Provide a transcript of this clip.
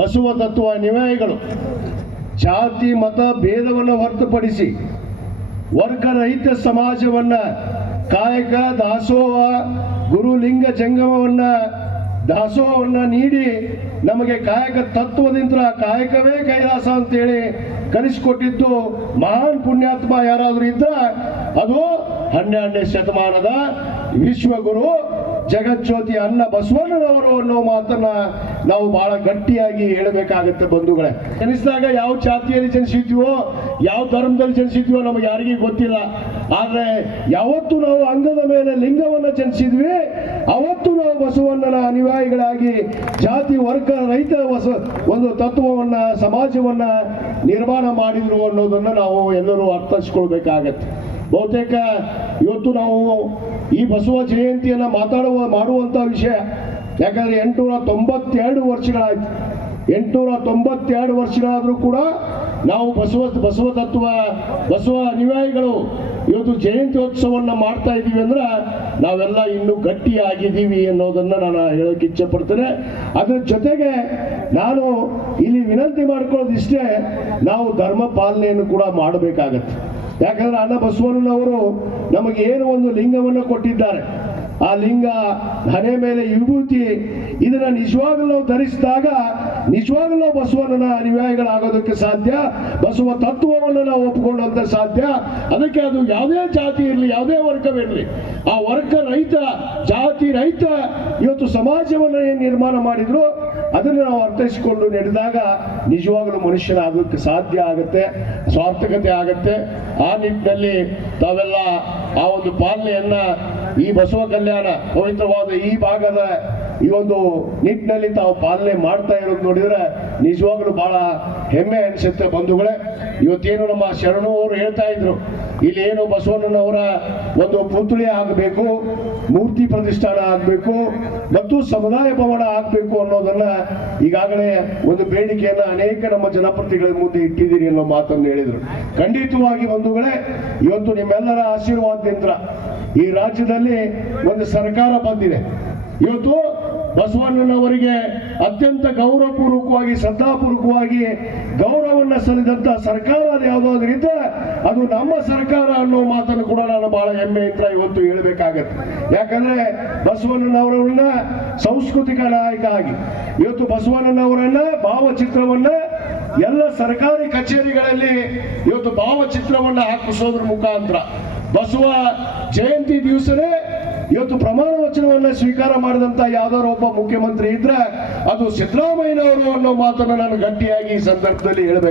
ಬಸವ ತತ್ವ ಅನುಯಾಯಿಗಳು. ಜಾತಿ, ಮತ, ಭೇದವನ್ನು ಹೊರತುಪಡಿಸಿ ವರ್ಗರಹಿತ ಸಮಾಜವನ್ನ ಕಾಯಕ ದಾಸೋಹ, ಗುರುಲಿಂಗ ಜಂಗಮವನ್ನ ದಾಸೋಹವನ್ನ ನೀಡಿ ನಮಗೆ ಕಾಯಕ ತತ್ವದಿಂದ ಕಾಯಕವೇ ಕೈಲಾಸ ಅಂತೇಳಿ ಕಲಿಸಿಕೊಟ್ಟಿದ್ದು ಮಹಾನ್ ಪುಣ್ಯಾತ್ಮ ಯಾರಾದರೂ ಇದ್ರ ಅದು ಹನ್ನೆರಡನೇ ಶತಮಾನದ ವಿಶ್ವಗುರು ಜಗಜ್ಯೋತಿ ಅನ್ನ ಬಸವಣ್ಣನವರು ಅನ್ನೋ ಮಾತನ್ನ ನಾವು ಬಹಳ ಗಟ್ಟಿಯಾಗಿ ಹೇಳಬೇಕಾಗತ್ತೆ ಬಂಧುಗಳೇ. ಜನಿಸಿದಾಗ ಯಾವ ಜಾತಿಯಲ್ಲಿ ಜನಿಸಿದ್ವೋ, ಯಾವ ಧರ್ಮದಲ್ಲಿ ಜನಿಸಿದ್ವೋ ನಮಗೆ ಯಾರಿಗೂ ಗೊತ್ತಿಲ್ಲ. ಆದ್ರೆ ಯಾವತ್ತು ನಾವು ಅಂಗದ ಮೇಲೆ ಲಿಂಗವನ್ನ ಜನಿಸಿದ್ವಿ, ಅವತ್ತು ನಾವು ಬಸವಣ್ಣನ ಅನುಯಾಯಿಗಳಾಗಿ ಜಾತಿ, ವರ್ಗ, ರೈತ ಒಂದು ತತ್ವವನ್ನ, ಸಮಾಜವನ್ನ ನಿರ್ಮಾಣ ಮಾಡಿದ್ರು ಅನ್ನೋದನ್ನ ನಾವು ಎಲ್ಲರೂ ಅರ್ಥೈಸ್ಕೊಳ್ಬೇಕಾಗತ್ತೆ. ಬಹುತೇಕ ಇವತ್ತು ನಾವು ಈ ಬಸವ ಜಯಂತಿಯನ್ನು ಮಾತಾಡುವ ಮಾಡುವಂಥ ವಿಷಯ. ಯಾಕಂದರೆ ಎಂಟುನೂರ ತೊಂಬತ್ತೆರಡು ವರ್ಷಗಳಾಯ್ತು. ಎಂಟುನೂರ ತೊಂಬತ್ತೆರಡು ವರ್ಷಗಳಾದರೂ ಕೂಡ ನಾವು ಬಸವ ಬಸವ ತತ್ವ, ಬಸವ ಅನುಯಾಯಿಗಳು ಇವತ್ತು ಜಯಂತ್ಯೋತ್ಸವವನ್ನು ಮಾಡ್ತಾ ಇದ್ದೀವಿ ಅಂದ್ರೆ ನಾವೆಲ್ಲ ಇನ್ನೂ ಗಟ್ಟಿಯಾಗಿದ್ದೀವಿ ಅನ್ನೋದನ್ನು ನಾನು ಹೇಳೋಕೆ ಇಚ್ಛೆ ಪಡ್ತೇನೆ ಅದ್ರ ಜೊತೆಗೆ ನಾನು ಇಲ್ಲಿ ವಿನಂತಿ ಮಾಡ್ಕೊಳ್ಳೋದು ಇಷ್ಟೇ ನಾವು ಧರ್ಮ ಪಾಲನೆಯನ್ನು ಕೂಡ ಮಾಡಬೇಕಾಗತ್ತೆ. ಯಾಕಂದ್ರೆ ಅಣ್ಣ ಬಸವಣ್ಣನವರು ನಮಗೆ ಏನು ಒಂದು ಲಿಂಗವನ್ನು ಕೊಟ್ಟಿದ್ದಾರೆ. ಆ ಲಿಂಗ ಹಣೆ ಮೇಲೆ ವಿಭೂತಿ ಇದನ್ನ ನಿಜವಾಗ್ಲೂ ಧರಿಸಿದಾಗ ನಿಜವಾಗ್ಲೂ ಬಸವಣ್ಣನ ಅನುಯಾಯಿಗಳಾಗೋದಕ್ಕೆ ಸಾಧ್ಯ, ಬಸವ ತತ್ವವನ್ನು ನಾವು ಒಪ್ಪಿಕೊಳ್ಳುವಂತ ಸಾಧ್ಯ. ಅದಕ್ಕೆ ಅದು ಯಾವುದೇ ಜಾತಿ ಇರಲಿ, ಯಾವುದೇ ವರ್ಗವಿರಲಿ ಆ ವರ್ಗ ರೈತ ಜಾತಿ ರೈತ ಇವತ್ತು ಸಮಾಜವನ್ನು ಏನು ನಿರ್ಮಾಣ ಮಾಡಿದ್ರು. ಅದನ್ನು ನಾವು ಅರ್ಥೈಸಿಕೊಂಡು ನಡೆದಾಗ ನಿಜವಾಗಲೂ ಮನುಷ್ಯನಾಗೋಕ್ಕೆ ಸಾಧ್ಯ ಆಗುತ್ತೆ, ಸಾರ್ಥಕತೆ ಆಗುತ್ತೆ. ಆ ನಿಟ್ಟಿನಲ್ಲಿ ತಾವೆಲ್ಲ ಆ ಒಂದು ಪಾಲನೆಯನ್ನ ಈ ಬಸವ ಕಲ್ಯಾಣ ಪವಿತ್ರವಾದ ಈ ಭಾಗದ ಈ ಒಂದು ನಿಟ್ಟಿನಲ್ಲಿ ತಾವು ಪಾಲನೆ ಮಾಡ್ತಾ ಇರೋದು ನೋಡಿದ್ರೆ ನಿಜವಾಗ್ಲೂ ಬಹಳ ಹೆಮ್ಮೆ ಅನಿಸುತ್ತೆ ಬಂಧುಗಳೇ. ಇವತ್ತೇನು ನಮ್ಮ ಶರಣು ಅವರು ಹೇಳ್ತಾ ಇದ್ರು, ಇಲ್ಲಿ ಏನು ಬಸವಣ್ಣನವರ ಒಂದು ಪುತ್ಳಿ ಆಗಬೇಕು, ಮೂರ್ತಿ ಪ್ರತಿಷ್ಠಾನ ಆಗಬೇಕು, ಮತ್ತು ಸಮುದಾಯ ಭವನ ಆಗಬೇಕು ಅನ್ನೋದನ್ನ ಈಗಾಗಲೇ ಒಂದು ಬೇಡಿಕೆಯನ್ನ ಅನೇಕ ನಮ್ಮ ಜನಪ್ರತಿಗಳ ಮುಂದೆ ಇಟ್ಟಿದ್ದೀರಿ ಅನ್ನೋ ಮಾತನ್ನು ಹೇಳಿದರು. ಖಂಡಿತವಾಗಿ ಬಂಧುಗಳೇ, ಇವತ್ತು ನಿಮ್ಮೆಲ್ಲರ ಆಶೀರ್ವಾದದಿಂದ ಈ ರಾಜ್ಯದಲ್ಲಿ ಒಂದು ಸರ್ಕಾರ ಬಂದಿದೆ. ಇವತ್ತು ಬಸವಣ್ಣನವರಿಗೆ ಅತ್ಯಂತ ಗೌರವಪೂರ್ವಕವಾಗಿ, ಶ್ರದ್ಧಾಪೂರ್ವಕವಾಗಿ ಗೌರವವನ್ನು ಸಲ್ಲಿದಂತ ಸರ್ಕಾರ ಅದು ಯಾವುದಾದ್ರಿಂದ ಅದು ನಮ್ಮ ಸರ್ಕಾರ ಅನ್ನೋ ಮಾತನ್ನು ಕೂಡ ನಾನು ಬಹಳ ಹೆಮ್ಮೆಯಿಂದ ಇವತ್ತು ಹೇಳಬೇಕಾಗತ್ತೆ. ಯಾಕಂದ್ರೆ ಬಸವಣ್ಣನವರನ್ನ ಸಾಂಸ್ಕೃತಿಕ ನಾಯಕ ಆಗಿ ಇವತ್ತು ಬಸವಣ್ಣನವರನ್ನ ಭಾವಚಿತ್ರವನ್ನ ಎಲ್ಲ ಸರ್ಕಾರಿ ಕಚೇರಿಗಳಲ್ಲಿ ಇವತ್ತು ಭಾವಚಿತ್ರವನ್ನ ಹಾಕಿಸೋದ್ರ ಮುಖಾಂತರ ಬಸವ ಜಯಂತಿ ದಿವಸನೇ ಇವತ್ತು ಪ್ರಮಾಣ ವಚನವನ್ನ ಸ್ವೀಕಾರ ಮಾಡಿದಂತ ಯಾವ್ದಾದ್ರು ಒಬ್ಬ ಮುಖ್ಯಮಂತ್ರಿ ಇದ್ರೆ ಅದು ಸಿದ್ದರಾಮಯ್ಯನವರು ಅನ್ನೋ ಮಾತನ್ನ ನಾನು ಗಟ್ಟಿಯಾಗಿ ಈ ಸಂದರ್ಭದಲ್ಲಿ ಹೇಳಬೇಕು.